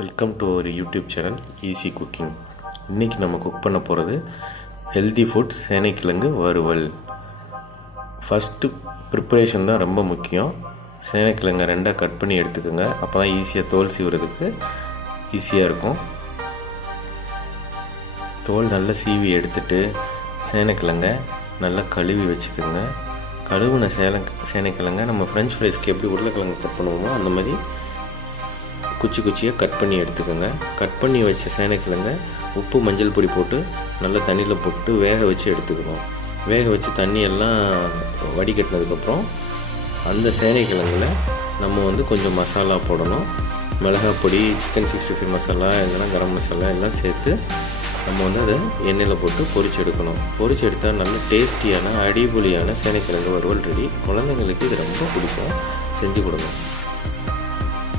Welcome to ஒரு YouTube channel easy cooking. இன்றைக்கி நம்ம குக் பண்ண போகிறது ஹெல்தி ஃபுட் சேனைக்கிழங்கு வறுவல். ஃபஸ்ட்டு ப்ரிப்பரேஷன் தான் ரொம்ப முக்கியம். சேனைக்கிழங்கை ரெண்டாக கட் பண்ணி எடுத்துக்கோங்க. அப்போ தான் ஈஸியாக தோல் சீவுறதுக்கு ஈஸியாக இருக்கும். தோல் நல்லா சீவி எடுத்துட்டு சேனைக்கிழங்கை நல்லா கழுவி வச்சுக்கோங்க. கழுவுன சேனைக்கிழங்கை நம்ம ஃப்ரெஞ்ச் ஃப்ரைஸ்க்கு எப்படி உருளைக்கிழங்கு கட் பண்ணுவோமோ அந்த மாதிரி குச்சி குச்சியாக கட் பண்ணி எடுத்துக்கோங்க. கட் பண்ணி வச்ச சேனைக்கிழங்கை உப்பு மஞ்சள் பொடி போட்டு நல்லா தண்ணியில் போட்டு வேக வச்சு எடுத்துக்கணும். வேக வச்சு தண்ணியெல்லாம் வடிகட்டினதுக்கப்புறம் அந்த சேனைக்கிழங்குல நம்ம கொஞ்சம் மசாலா போடணும். மிளகாய் பொடி, சிக்கன் 65 மசாலா, இல்லைன்னா கரம் மசாலா எல்லாம் சேர்த்து நம்ம அதை எண்ணெயில் போட்டு பொரிச்சு எடுக்கணும். பொரிச்சு எடுத்தால் நல்ல டேஸ்டியான அடிபொலியான சேனைக்கிழங்கு வறுவல் ரெடி. குழந்தைங்களுக்கு இது ரொம்ப பிடிக்கும், செஞ்சு கொடுங்க.